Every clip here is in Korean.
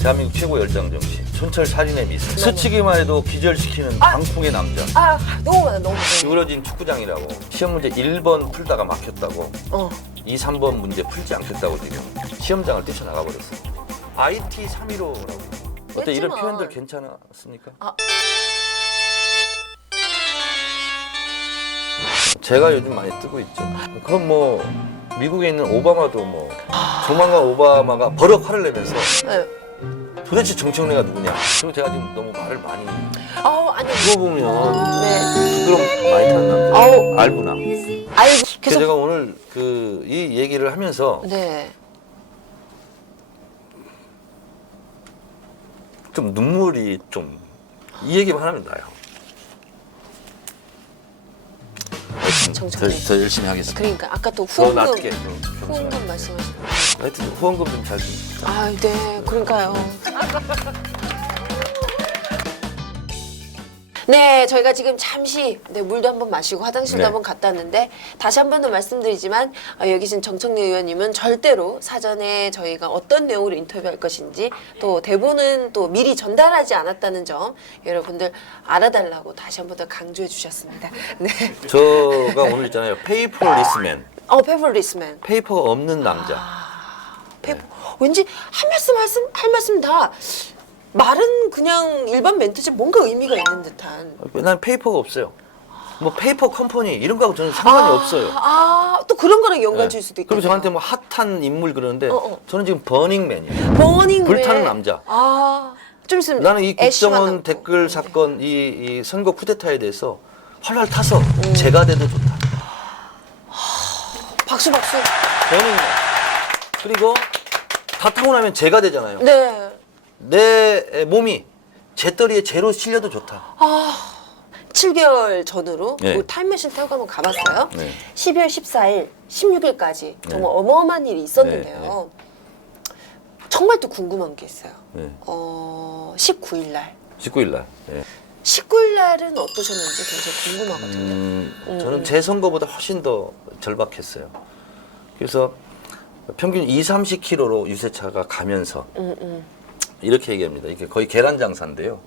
대한민국 최고 열장 정신, 촌철 살인의 미술. 스치기만 해도 기절시키는 강풍의 남자. 너무 많아, 너무 많아. 기울어진 축구장이라고. 시험 문제 1번 풀다가 막혔다고. 2, 3번 문제 풀지 않겠다고 지금 시험장을 뛰쳐나가 버렸어. IT 315라고. 어때, 이런 표현들 괜찮았습니까? 제가 요즘 많이 뜨고 있죠. 그건 뭐 미국에 있는 오바마도 뭐 조만간 오바마가 버럭 화를 내면서 네. 도대체 정청래가 누구냐. 그리고 제가 지금 너무 말을 많이 아니. 그거 보면 네. 부끄럼 많이 타는 남자. 알구나. 알고 그래서 계속. 제가 오늘 이 얘기를 하면서 네. 좀 눈물이 좀 이 얘기만 하면 나요. 정청래. 더 열심히 하겠습니다. 그러니까 아까 또 더 낮게. 후원금 말씀하셨죠. 하여튼 후원금 좀 잘 줍니다. 네, 그러니까요. 네, 저희가 지금 잠시 물도 한번 마시고 화장실도 네. 한번 갔다 왔는데 다시 한 번 더 말씀드리지만 여기 계신 정청래 의원님은 절대로 사전에 저희가 어떤 내용으로 인터뷰할 것인지 또 대본은 또 미리 전달하지 않았다는 점 여러분들 알아달라고 다시 한 번 더 강조해 주셨습니다. 네. 저가 오늘 있잖아요. 페이퍼리스맨. 페이퍼리스맨. 페이퍼가 없는 남자. 왠지 할 말씀 다 말은 그냥 일반 멘트지 뭔가 의미가 있는 듯한. 난 페이퍼가 없어요. 뭐 페이퍼 컴퍼니 이런 거하고 저는 상관이 없어요. 또 그런 거랑 연관 줄 수도 있고. 그리고 저한테 뭐 핫한 인물 그러는데 저는 지금 버닝맨이에요. 버닝맨. 불타는 남자. 좀 있으면 나는 이 애쉬만 국정원 남고. 댓글 사건, 이 선거 쿠데타에 대해서 활활 타서 제가 돼도 좋다. 박수. 버닝맨. 그리고 다 타고 나면 제가 되잖아요. 네. 내 몸이 재떨이에 제로 실려도 좋다. 7개월 전으로 네. 그 타임머신 타고 한번 가봤어요. 네. 12월 14일, 16일까지 정말 어마어마한 일이 있었는데요. 정말 또 궁금한 게 있어요. 19일 날. 19일 날. 네. 19일 날은 어떠셨는지 굉장히 궁금하거든요. 저는 제 선거보다 훨씬 더 절박했어요. 그래서 평균 20-30km로 유세차가 가면서 이렇게 얘기합니다. 이게 거의 계란 장사인데요.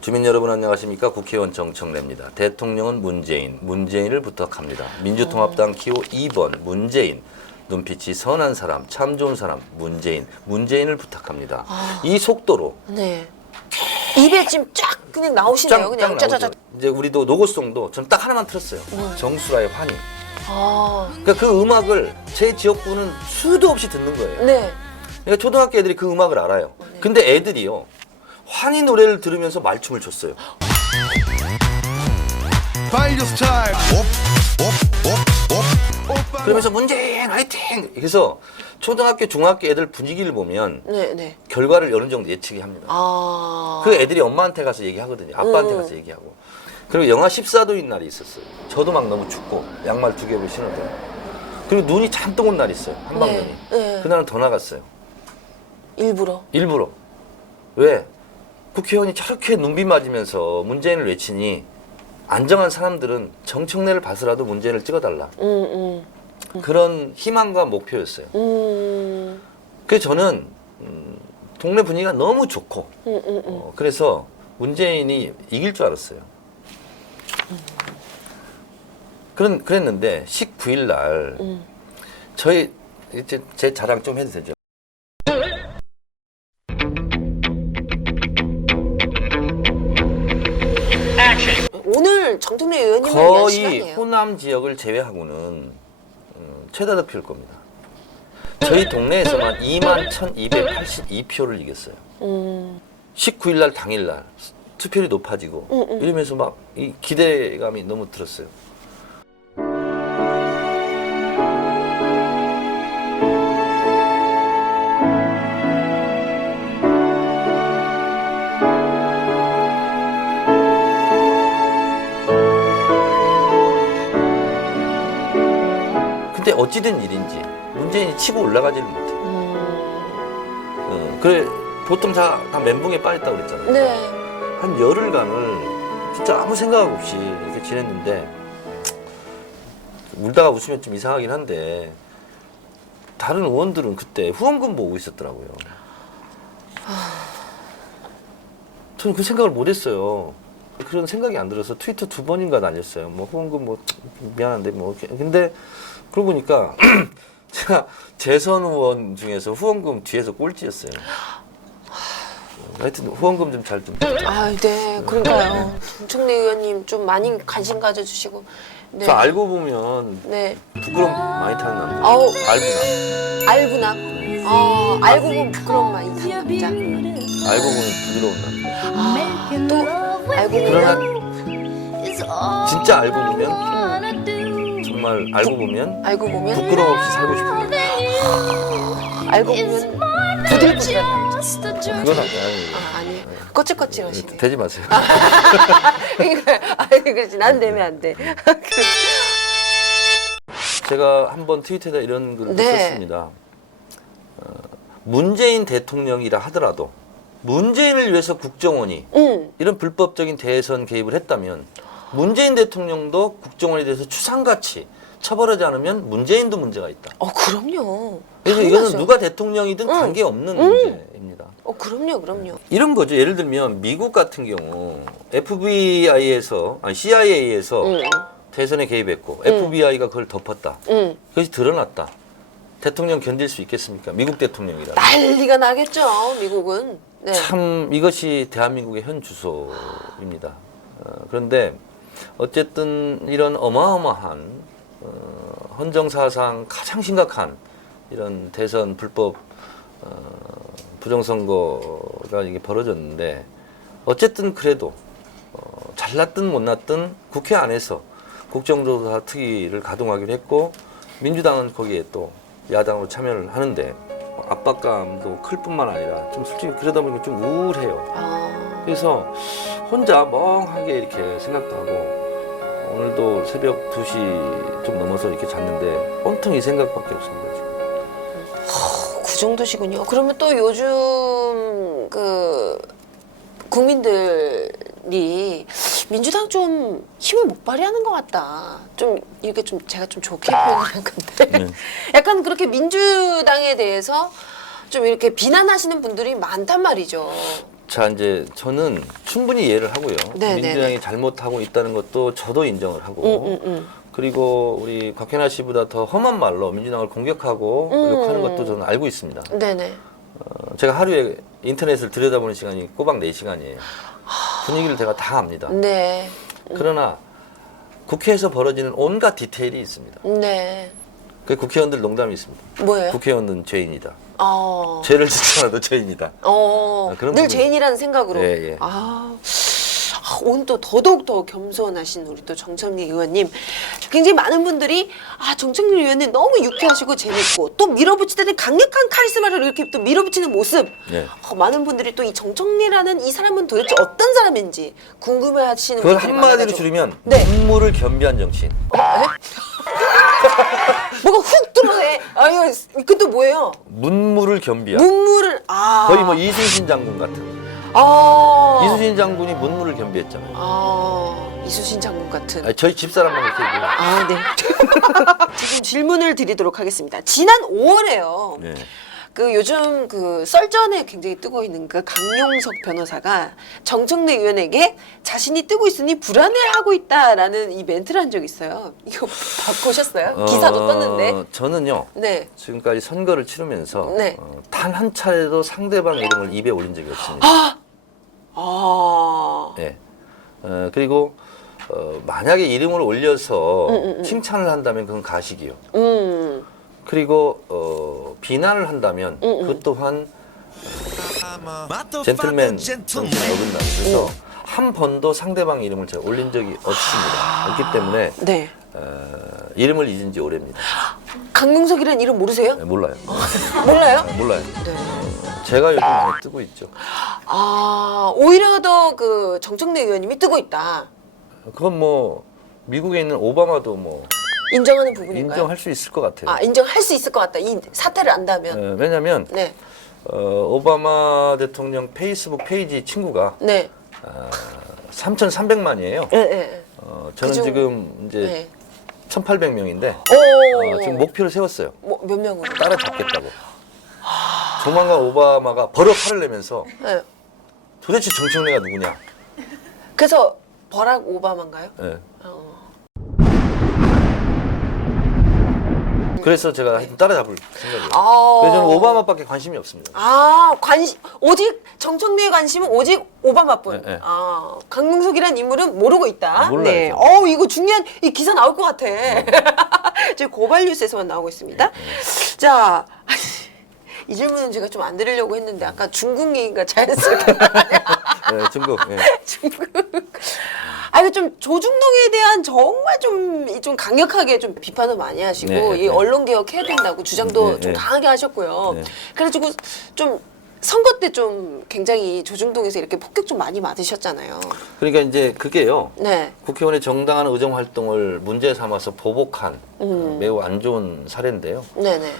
주민 여러분 안녕하십니까? 국회의원 정청래입니다. 대통령은 문재인, 문재인을 부탁합니다. 민주통합당 기호 2번 문재인, 눈빛이 선한 사람, 참 좋은 사람, 문재인, 문재인을 부탁합니다. 이 속도로 네. 입에 지금 쫙 그냥 나오시네요. 그냥 나오죠. 짜자자. 이제 우리도 노고송도 저는 딱 하나만 틀었어요. 정수라의 환희. 아, 그러니까 그 음악을 제 지역구는 수도 없이 듣는 거예요. 네. 그러니까 초등학교 애들이 그 음악을 알아요. 근데 애들이요, 환희 노래를 들으면서 말춤을 췄어요. 그러면서 문재인 화이팅! 그래서 초등학교, 중학교 애들 분위기를 보면 네. 결과를 어느 정도 예측이 합니다. 그 애들이 엄마한테 가서 얘기하거든요. 아빠한테 가서 얘기하고. 그리고 영하 14도인 날이 있었어요. 저도 막 너무 춥고 양말 2겹을 신었대요. 그리고 눈이 잔뜩 온 날이 있어요. 한방눈이. 네. 그날은 더 나갔어요. 일부러. 왜? 국회의원이 저렇게 눈비 맞으면서 문재인을 외치니 안정한 사람들은 정청래를 봐서라도 문재인을 찍어달라. 그런 희망과 목표였어요. 그래서 저는 동네 분위기가 너무 좋고 그래서 문재인이 이길 줄 알았어요. 그랬는데 19일 날 저희 이제 제 자랑 좀 해도 되죠? 오늘 정청래 의원님을 위한 거의 시간이에요. 호남 지역을 제외하고는 최다 득표일 겁니다. 저희 동네에서만 21,282표를 이겼어요. 19일 날 당일 날 투표율이 높아지고 이러면서 막 이 기대감이 너무 들었어요. 근데 어찌된 일인지 문재인이 치고 올라가지를 못해요. 그래 보통 다 멘붕에 빠졌다고 그랬잖아요. 네. 한 열흘간을 진짜 아무 생각 없이 이렇게 지냈는데 울다가 웃으면 좀 이상하긴 한데 다른 의원들은 그때 후원금 모으고 있었더라고요. 저는 그 생각을 못했어요. 그런 생각이 안 들어서 트위터 2번인가 날렸어요. 뭐 후원금 뭐 미안한데 뭐 근데 그러고 보니까 제가 재선 후원 중에서 후원금 뒤에서 꼴찌였어요. 하여튼 후원금 좀 잘 좀. 아, 네, 그러니까요. 정청래 의원님 좀 많이 관심 가져주시고. 네. 저 알고 보면 네. 부끄럼 많이 타는 남자. 아우. 알구나. 알구나. 알고 보면 부끄러움 많이 타는 남자. 알고 보면 부드러운 남자. 또 알고 그러나 보면 진짜 알고 보면 정말 알고 보면 알고 보면 부끄럼 없이 살고 싶은 남자. 알고 보면 부들부들한 남자. 그건 아니에요. 아, 아니에요. 거칠거칠하시네. 되지 마세요. 그러니까 아니 그렇지 난 되면 안 돼. 제가 한번 트위터에다 이런 글을 네. 썼습니다. 문재인 대통령이라 하더라도 문재인을 위해서 국정원이 이런 불법적인 대선 개입을 했다면 문재인 대통령도 국정원에 대해서 추상같이 처벌하지 않으면 문재인도 문제가 있다. 그럼요. 그래서 당연하죠. 이거는 누가 대통령이든 관계없는 문제입니다. 그럼요. 이런 거죠. 예를 들면 미국 같은 경우 FBI에서 아니 CIA에서 대선에 개입했고 FBI가 그걸 덮었다. 그것이 드러났다. 대통령 견딜 수 있겠습니까? 미국 대통령이라. 난리가 나겠죠. 미국은. 네. 참 이것이 대한민국의 현 주소입니다. 그런데 어쨌든 이런 어마어마한 헌정사상 가장 심각한 이런 대선 불법 부정선거가 이게 벌어졌는데 어쨌든 그래도 잘났든 못났든 국회 안에서 국정조사 특위를 가동하기로 했고 민주당은 거기에 또 야당으로 참여를 하는데 압박감도 클 뿐만 아니라 좀 솔직히 그러다 보니까 좀 우울해요. 그래서 혼자 멍하게 이렇게 생각도 하고 오늘도 새벽 2시 좀 넘어서 이렇게 잤는데 온통 이 생각밖에 없습니다. 지금. 그 정도시군요. 그러면 또 요즘 그 국민들이 민주당 좀 힘을 못 발휘하는 것 같다. 좀 이렇게 좀 제가 좀 좋게 표현할 건데 약간 그렇게 민주당에 대해서 좀 이렇게 비난하시는 분들이 많단 말이죠. 자 이제 저는 충분히 이해를 하고요. 네, 민주당이 네. 잘못하고 있다는 것도 저도 인정을 하고 그리고 우리 곽현아 씨보다 더 험한 말로 민주당을 공격하고 욕하는 것도 저는 알고 있습니다. 네네. 제가 하루에 인터넷을 들여다보는 시간이 꼬박 4시간이에요. 분위기를 제가 다 압니다. 네. 그러나 국회에서 벌어지는 온갖 디테일이 있습니다. 네. 그 국회의원들 농담이 있습니다. 뭐예요? 국회의원은 죄인이다. 어. 죄를 짓지 않아도 죄인이다. 늘 그런 부분이- 죄인이라는 생각으로. 예, 예. 오늘 또 더더욱 더 겸손하신 우리 또 정청래 의원님. 굉장히 많은 분들이 정청래 의원님 너무 유쾌하시고 재밌고 또 밀어붙일 때는 강력한 카리스마를 이렇게 또 밀어붙이는 모습. 네. 많은 분들이 또 이 정청래라는 이 사람은 도대체 어떤 사람인지 궁금해하시는 그걸 분들이 한마디로 많아가지고. 줄이면 네. 문무를 겸비한 정치인. 뭐가 훅 들어오네. 아유, 이건 또 뭐예요? 문무를 겸비한. 문물을 거의 뭐 이순신 장군 같은. 이순신 장군이 문무를 겸비했잖아요. 이순신 장군 같은. 아니, 저희 집사람만 그렇게 얘기해요. 네. 지금 질문을 드리도록 하겠습니다. 지난 5월에요. 네. 그 요즘 그 썰전에 굉장히 뜨고 있는 그 강용석 변호사가 정청래 의원에게 자신이 뜨고 있으니 불안해하고 있다라는 이 멘트를 한 적이 있어요. 이거 보셨어요? 기사도 떴는데. 저는요. 네. 지금까지 선거를 치르면서 네. 단 한 차례도 상대방 이름을 입에 올린 적이 없습니다. 네. 그리고 만약에 이름을 올려서 칭찬을 한다면 그건 가식이요. 그리고 비난을 한다면 그 또한 젠틀맨 정신을 어긋나. 그래서 한 번도 상대방 이름을 제가 올린 적이 없습니다. 없기 때문에 네. 이름을 잊은 지 오래입니다. 강용석이라는 이름 모르세요? 네, 몰라요. 몰라요? 몰라요. 네. 제가 요즘 많이 뜨고 있죠. 오히려 더 그 정청래 의원님이 뜨고 있다. 그건 뭐 미국에 있는 오바마도 뭐 인정하는 부분인가요? 인정할 수 있을 것 같아요. 인정할 수 있을 것 같다. 이 사태를 안다면. 왜냐하면 네. 오바마 대통령 페이스북 페이지 친구가 네. 3,300만이에요. 네. 네. 저는 그중- 지금 이제 네. 1,800명인데 오. 지금 목표를 세웠어요. 몇 명으로? 따라잡겠다고. 조만간 오바마가 버럭 화를 내면서 네. 도대체 정청래가 누구냐? 그래서 버락 오바마인가요? 네. 어. 그래서 제가 하여튼 따라잡을 생각이에요. 아. 그래서 저는 오바마밖에 관심이 없습니다. 아, 오직 정청래의 관심은 오직 오바마뿐. 네, 네. 아, 강명석이라는 인물은 모르고 있다. 몰라야죠. 네. 이거 중요한 이 기사 나올 것 같아. 지금 고발 뉴스에서만 나오고 있습니다. 자, 이 질문은 제가 좀 안 드리려고 했는데 아까 중국 얘기가 자연스럽게 네, 중국. 네. 중국. 이거 좀 조중동에 대한 정말 좀 강력하게 좀 비판을 많이 하시고 네, 이 네. 언론 개혁 해야 된다고 주장도 네, 좀 네. 강하게 하셨고요. 네. 그래가지고 좀 선거 때 좀 굉장히 조중동에서 이렇게 폭격 좀 많이 맞으셨잖아요. 그러니까 이제 그게요. 네. 국회의원의 정당한 의정 활동을 문제 삼아서 보복한 매우 안 좋은 사례인데요. 네네.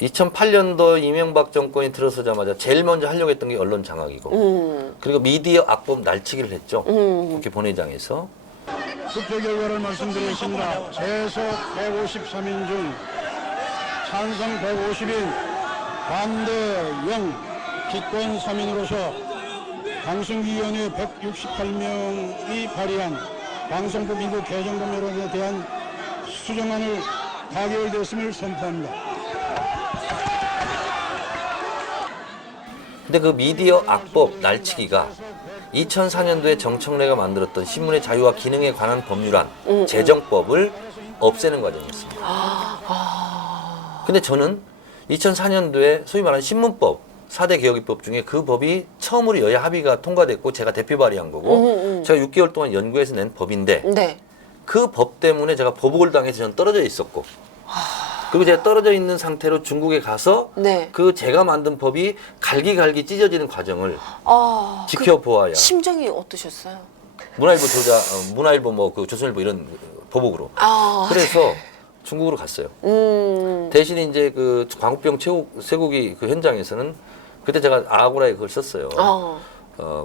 2008년도 이명박 정권이 들어서자마자 제일 먼저 하려고 했던 게 언론 장악이고 그리고 미디어 악법 날치기를 했죠. 국회 본회의장에서. 투표 결과를 말씀드리겠습니다. 재석 153인 중 찬성 150인, 반대 0, 기권 3인으로서 강승기위원회 168명이 발의한 방송법 일부 개정법률안에 대한 수정안을 가결됐음을 선포합니다. 근데 그 미디어 악법 날치기가 2004년도에 정청래가 만들었던 신문의 자유와 기능에 관한 법률안 제정법을 없애는 과정이었습니다. 근데 저는 2004년도에 소위 말하는 신문법 4대 개혁입법 중에 그 법이 처음으로 여야 합의가 통과됐고 제가 대표 발의한 거고 제가 6개월 동안 연구해서 낸 법인데 네. 그 법 때문에 제가 보복을 당해서 저는 떨어져 있었고 그리고 제가 떨어져 있는 상태로 중국에 가서 네. 그 제가 만든 법이 갈기갈기 찢어지는 과정을 지켜보아야 심정이 어떠셨어요? 문화일보 조자, 문화일보 뭐 그 조선일보 이런 보복으로. 그래서 중국으로 갔어요. 대신에 이제 그 광우병 쇠고기 그 현장에서는 그때 제가 아고라에 그걸 썼어요.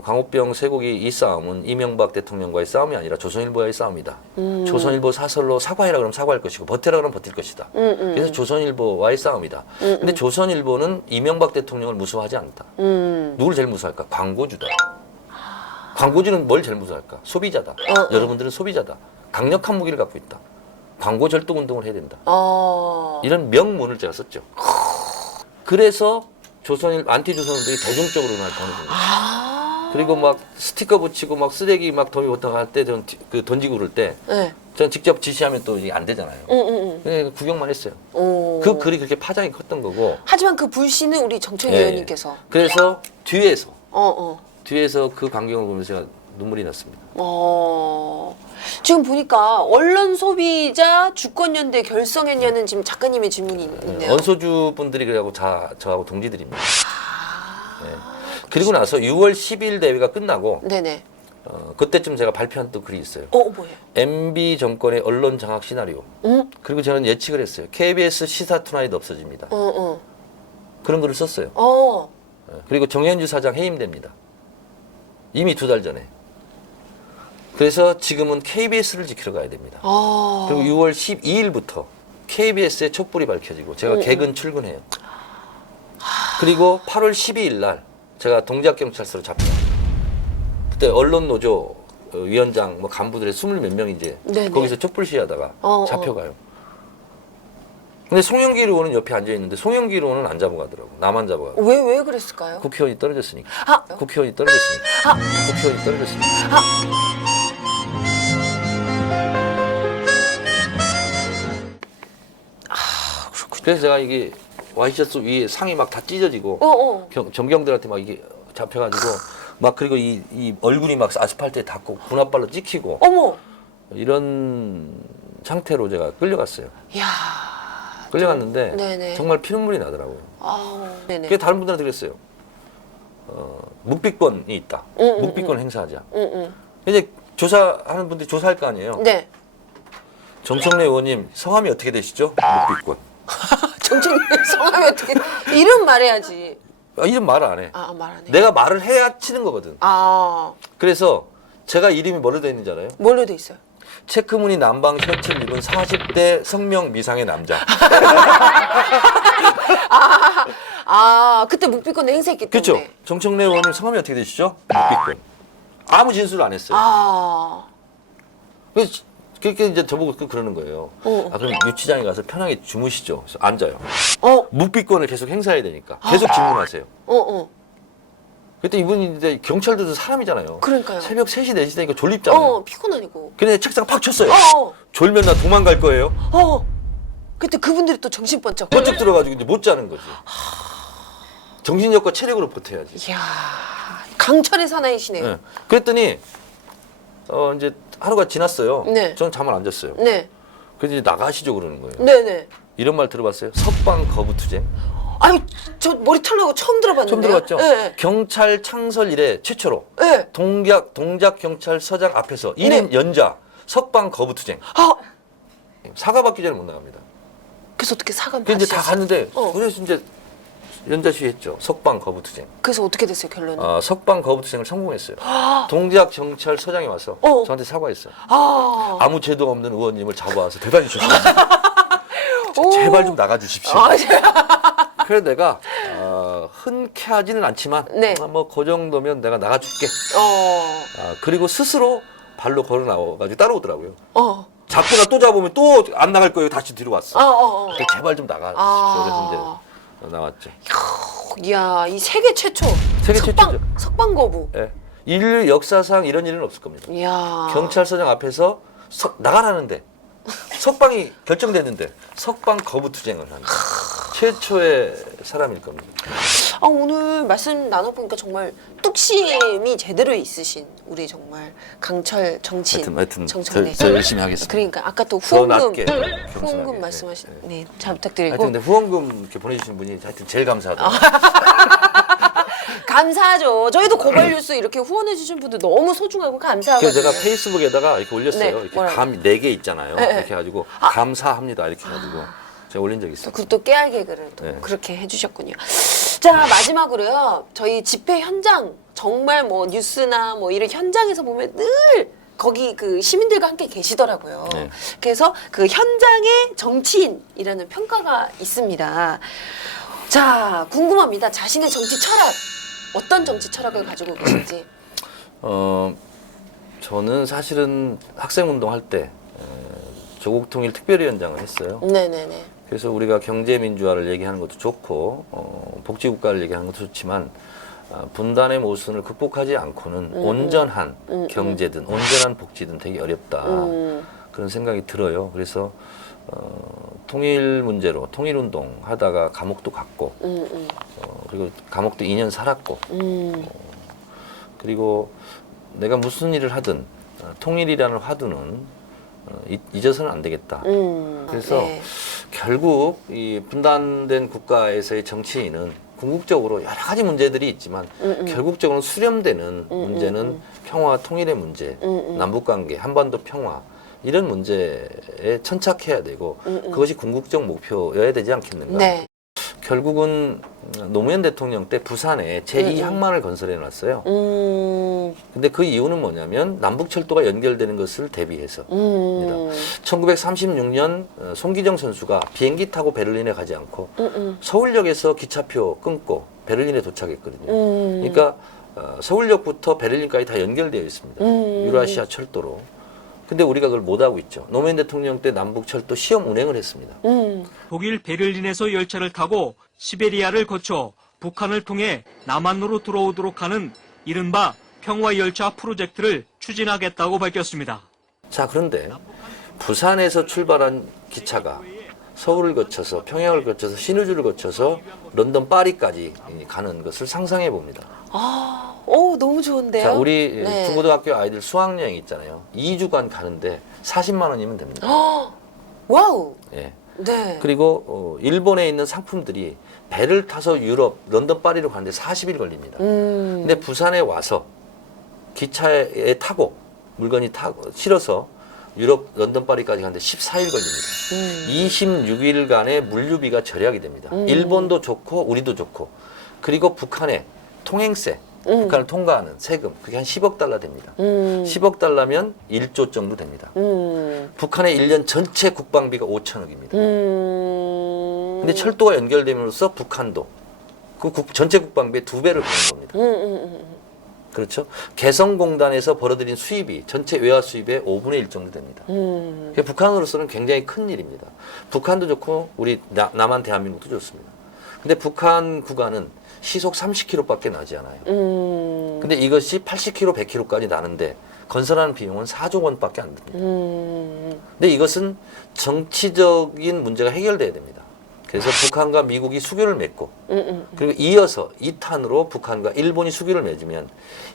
광우병 쇠고기 이 싸움은 이명박 대통령과의 싸움이 아니라 조선일보와의 싸움이다. 조선일보 사설로 사과해라 그러면 사과할 것이고 버텨라 그러면 버틸 것이다. 그래서 조선일보와의 싸움이다. 근데 조선일보는 이명박 대통령을 무서워하지 않다. 누굴 제일 무서워할까? 광고주다. 광고주는 뭘 제일 무서워할까? 소비자다. 여러분들은 소비자다. 강력한 무기를 갖고 있다. 광고 절독 운동을 해야 된다. 이런 명문을 제가 썼죠. 그래서 안티 조선들이 대중적으로 활동하는 겁니다. 그리고 막 스티커 붙이고 막 쓰레기 막 더미 버터갈 때 그 던지고 그럴 때 네. 전 직접 지시하면 또 이게 안 되잖아요. 그냥 구경만 했어요. 그 글이 그렇게 파장이 컸던 거고. 하지만 그 불씨는 우리 정청래 예. 의원님께서. 그래서 뒤에서 그 광경을 보면서 제가 눈물이 났습니다. 지금 보니까 언론 소비자 주권연대 결성했냐는 지금 작가님의 질문이 있네요. 언소주 분들이 그래갖고 저하고 동지들입니다. 네. 그리고 나서 6월 10일 대회가 끝나고 네네. 그때쯤 제가 발표한 또 글이 있어요. 뭐예요? MB 정권의 언론 장악 시나리오. 그리고 저는 예측을 했어요. KBS 시사 투나잇 없어집니다. 그런 글을 썼어요. 그리고 정현주 사장 해임됩니다. 이미 2달 전에. 그래서 지금은 KBS를 지키러 가야 됩니다. 그리고 6월 12일부터 KBS의 촛불이 밝혀지고 제가 개근 출근해요. 그리고 8월 12일 날 제가 동작경찰서로 잡혀요. 그때 언론노조 위원장 뭐 간부들의 20몇 명이 이제 네네. 거기서 촛불 시위하다가 잡혀가요. 근데 송영길 의원은 옆에 앉아 있는데 송영길 의원은 안 잡아가더라고. 나만 잡아가고. 왜 그랬을까요? 국회의원이 떨어졌으니까. 국회의원이 떨어졌으니까. 국회의원이 떨어졌으니까. 그래서 제가 이게 와이셔츠 위에 상이 막 다 찢어지고 정경들한테 막 이게 잡혀가지고 막 그리고 이 얼굴이 막 아스팔트에 닿고 군홧발로 찍히고 이런 상태로 제가 끌려갔어요. 이야. 끌려갔는데 네네. 정말 피눈물이 나더라고요. 네네. 그게 다른 분들한테 그랬어요. 묵비권이 있다. 묵비권 행사하자. 이제 조사하는 분들이 조사할 거 아니에요. 네. 정청래 의원님 성함이 어떻게 되시죠? 묵비권. 정청래 성함이 어떻게 이름 말해야지. 이름 말을 안 해. 말 안 해. 내가 말을 해야 치는 거거든. 아, 그래서 제가 이름이 뭘로 돼 있는지 알아요? 뭘로 돼 있어요? 체크무늬 남방 셔츠를 입은 40대 성명 미상의 남자. 그때 묵비권 행사했기 그렇죠. 때문에. 정청래 의원님 성함이 어떻게 되시죠? 묵비권. 아무 진술을 안 했어요. 그래서 그렇게 이제 저보고 그러는 거예요. 그럼 유치장에 가서 편하게 주무시죠. 그래서 앉아요. 묵비권을 계속 행사해야 되니까 계속 질문하세요. 그때 이분이 이제 경찰들도 사람이잖아요. 그러니까요. 새벽 3시, 4시 되니까 졸립잖아요. 피곤하니고. 그냥 책상 팍 쳤어요. 어. 졸면 나 도망갈 거예요. 그때 그분들이 또 정신 번쩍. 번쩍 들어가지고 이제 못 자는 거지. 정신력과 체력으로 버텨야지. 이야, 강철의 사나이시네요. 네. 그랬더니 이제 하루가 지났어요. 네. 저는 잠을 안 잤어요. 네. 그래서 이제 나가시죠 그러는 거예요. 네네. 이런 말 들어봤어요? 석방 거부투쟁. 아유, 저 머리 털나고 처음 들어봤는데요. 처음 들어봤죠? 네. 경찰 창설 이래 최초로 네. 동작 경찰서장 앞에서 1인 연좌 석방 거부투쟁. 사과받기 전에 못 나갑니다. 그래서 어떻게 사과 그래서 이제 다 받으셨어요? 갔는데 그래서 이제 연좌 시위했죠. 석방 거부투쟁. 그래서 어떻게 됐어요 결론은? 석방 거부투쟁을 성공했어요. 동작 경찰서장이 와서 저한테 사과했어요. 아무 죄도 없는 의원님을 잡아와서 대단히 죄송합니다. 제발 좀 나가주십시오. 그래서 내가 흔쾌하지는 않지만 네. 뭐 그 정도면 내가 나가줄게. 어. 그리고 스스로 발로 걸어 나와가지고 따라오더라고요. 어. 잡거나 또 잡으면 또 안 나갈 거예요. 다시 뒤로 왔어. 근데 제발 좀 나가주십시오. 그래서 이제 나왔죠. 이야, 이 세계 최초. 세계 최초죠. 석방 거부. 예. 인류 역사상 이런 일은 없을 겁니다. 이야. 경찰서장 앞에서 나가라는데 석방이 결정됐는데 석방 거부 투쟁을 하는 최초의 사람일 겁니다. 오늘 말씀 나눠보니까 정말 뚝심이 제대로 있으신 우리 정말 강철 정치인 하여튼 정청래. 저 열심히 하겠습니다. 그러니까 아까 또 더 후원금 낮게, 겸손하게. 말씀하신 네. 네, 잘 부탁드리고 하여튼 근데 후원금 이렇게 보내주시는 분이 하여튼 제일 감사하더라고요. 감사하죠. 저희도 고발 뉴스 이렇게 후원해 주신 분들 너무 소중하고 감사하거든요. 그래서 제가 페이스북에다가 이렇게 올렸어요. 네, 이렇게 뭐라고? 감 4개 있잖아요. 네, 네. 이렇게 해가지고 감사합니다. 이렇게 해가지고 제가 올린 적이 있어요. 또 깨알 개그를 또 네. 그렇게 해주셨군요. 자, 마지막으로요. 저희 집회 현장 정말 뭐 뉴스나 뭐 이런 현장에서 보면 늘 거기 그 시민들과 함께 계시더라고요. 네. 그래서 그 현장의 정치인이라는 평가가 있습니다. 자, 궁금합니다. 자신의 정치 철학 어떤 정치 철학을 가지고 계신지. 저는 사실은 학생운동 할 때 조국통일 특별위원장을 했어요. 네네네. 그래서 우리가 경제민주화를 얘기하는 것도 좋고 복지국가를 얘기하는 것도 좋지만 분단의 모순을 극복하지 않고는 온전한 경제든 온전한 복지든 되게 어렵다. 그런 생각이 들어요. 그래서 통일 문제로 통일운동 하다가 감옥도 갔고 그리고 감옥도 2년 살았고 그리고 내가 무슨 일을 하든 통일이라는 화두는 잊어서는 안 되겠다. 그래서 네. 결국 이 분단된 국가에서의 정치인은 궁극적으로 여러 가지 문제들이 있지만 결국적으로 수렴되는 문제는 평화 통일의 문제, 남북관계, 한반도 평화 이런 문제에 천착해야 되고 그것이 궁극적 목표여야 되지 않겠는가. 네. 결국은 노무현 대통령 때 부산에 제2항만을 건설해 놨어요. 근데 그 이유는 뭐냐면 남북철도가 연결되는 것을 대비해서입니다. 1936년 송기정 선수가 비행기 타고 베를린에 가지 않고 서울역에서 기차표 끊고 베를린에 도착했거든요. 그러니까 서울역부터 베를린까지 다 연결되어 있습니다. 유라시아 철도로. 근데 우리가 그걸 못하고 있죠. 노무현 대통령 때 남북철도 시험 운행을 했습니다. 독일 베를린에서 열차를 타고 시베리아를 거쳐 북한을 통해 남한으로 들어오도록 하는 이른바 평화열차 프로젝트를 추진하겠다고 밝혔습니다. 자, 그런데 부산에서 출발한 기차가 서울을 거쳐서 평양을 거쳐서 신의주를 거쳐서 런던 파리까지 가는 것을 상상해 봅니다. 너무 좋은데요. 자, 우리 네. 중고등학교 아이들 수학여행 있잖아요. 2주간 가는데 40만 원이면 됩니다. 와우. 예. 네. 그리고 일본에 있는 상품들이 배를 타서 유럽, 런던 파리로 가는데 40일 걸립니다. 근데 부산에 와서 기차에 타고 물건이 타고 실어서 유럽, 런던 파리까지 가는데 14일 걸립니다. 26일간의 물류비가 절약이 됩니다. 일본도 좋고 우리도 좋고 그리고 북한의 통행세, 북한을 통과하는 세금 그게 한 10억 달러 됩니다. 10억 달러면 1조 정도 됩니다. 북한의 1년 전체 국방비가 5천억입니다. 근데 철도가 연결됨으로써 북한도 그 전체 국방비의 2배를 버는 겁니다. 그렇죠? 개성공단에서 벌어들인 수입이 전체 외화 수입의 5분의 1 정도 됩니다. 그러니까 북한으로서는 굉장히 큰 일입니다. 북한도 좋고 우리 남한 대한민국도 좋습니다. 근데 북한 구간은 시속 30km밖에 나지 않아요. 근데 이것이 80km, 100km까지 나는데 건설하는 비용은 4조 원밖에 안 듭니다. 근데 이것은 정치적인 문제가 해결돼야 됩니다. 그래서 북한과 미국이 수교를 맺고 그리고 이어서 2탄으로 북한과 일본이 수교를 맺으면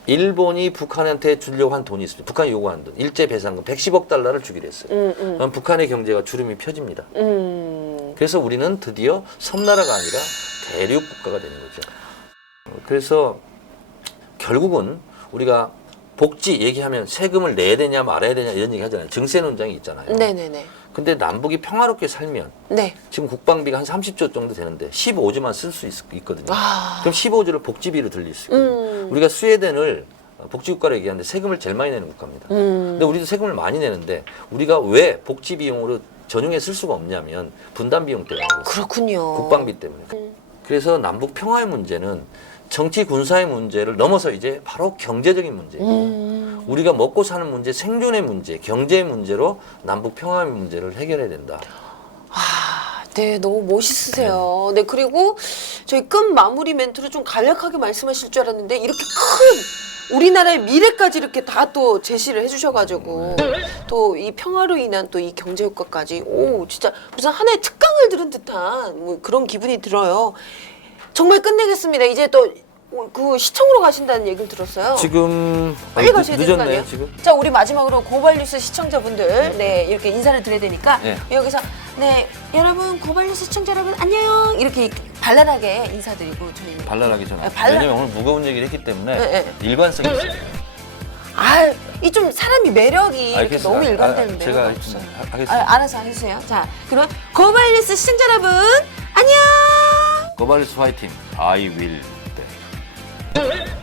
일본이 북한한테 주려고 한 돈이 있습니다. 북한이 요구한 돈, 일제 배상금 110억 달러를 주기로 했어요. 그럼 북한의 경제가 주름이 펴집니다. 그래서 우리는 드디어 섬나라가 아니라 대륙 국가가 되는 거죠. 그래서 결국은 우리가 복지 얘기하면 세금을 내야 되냐 말아야 되냐 이런 얘기 하잖아요. 증세 논쟁이 있잖아요. 네네네. 근데 남북이 평화롭게 살면 네. 지금 국방비가 한 30조 정도 되는데 15조만 쓸 수 있거든요. 아. 그럼 15조를 복지비로 들릴 수 있거든요. 우리가 스웨덴을 복지국가로 얘기하는데 세금을 제일 많이 내는 국가입니다. 근데 우리도 세금을 많이 내는데 우리가 왜 복지 비용으로 전용해 쓸 수가 없냐면 분담 비용 때문에 그렇습니다. 그렇군요. 국방비 때문에. 그래서 남북 평화의 문제는 정치 군사의 문제를 넘어서 이제 바로 경제적인 문제예요. 우리가 먹고 사는 문제, 생존의 문제, 경제의 문제로 남북 평화의 문제를 해결해야 된다. 아, 네, 너무 멋있으세요. 네, 그리고 저희 끝 마무리 멘트로 좀 간략하게 말씀하실 줄 알았는데 이렇게 큰 우리나라의 미래까지 이렇게 다 또 제시를 해주셔가지고 또 이 평화로 인한 또 이 경제 효과까지 오 진짜 무슨 하나의 특강을 들은 듯한 뭐 그런 기분이 들어요. 정말 끝내겠습니다. 이제 또 그 시청으로 가신다는 얘기를 들었어요. 지금 빨리 가셔야 되는 거 늦었네요, 아니에요? 지금. 자, 우리 마지막으로 고발뉴스 시청자분들 네 이렇게 인사를 드려야 되니까 네. 여기서 네 여러분 고발뉴스 시청자 여러분 안녕 이렇게 발랄하게 인사드리고 저희 발랄하기 전에. 네, 발랄- 왜냐면 오늘 무거운 얘기를 했기 때문에 네. 일관성이 있어요. 이 좀 사람이 매력이 이렇게 알겠습니다. 너무 일관되는 제가 매력이 없어요. 하겠습니다. 알아서 해주세요. 자, 그럼 고발뉴스 시청자 여러분 안녕. 고발뉴스 화이팅. I will. 네.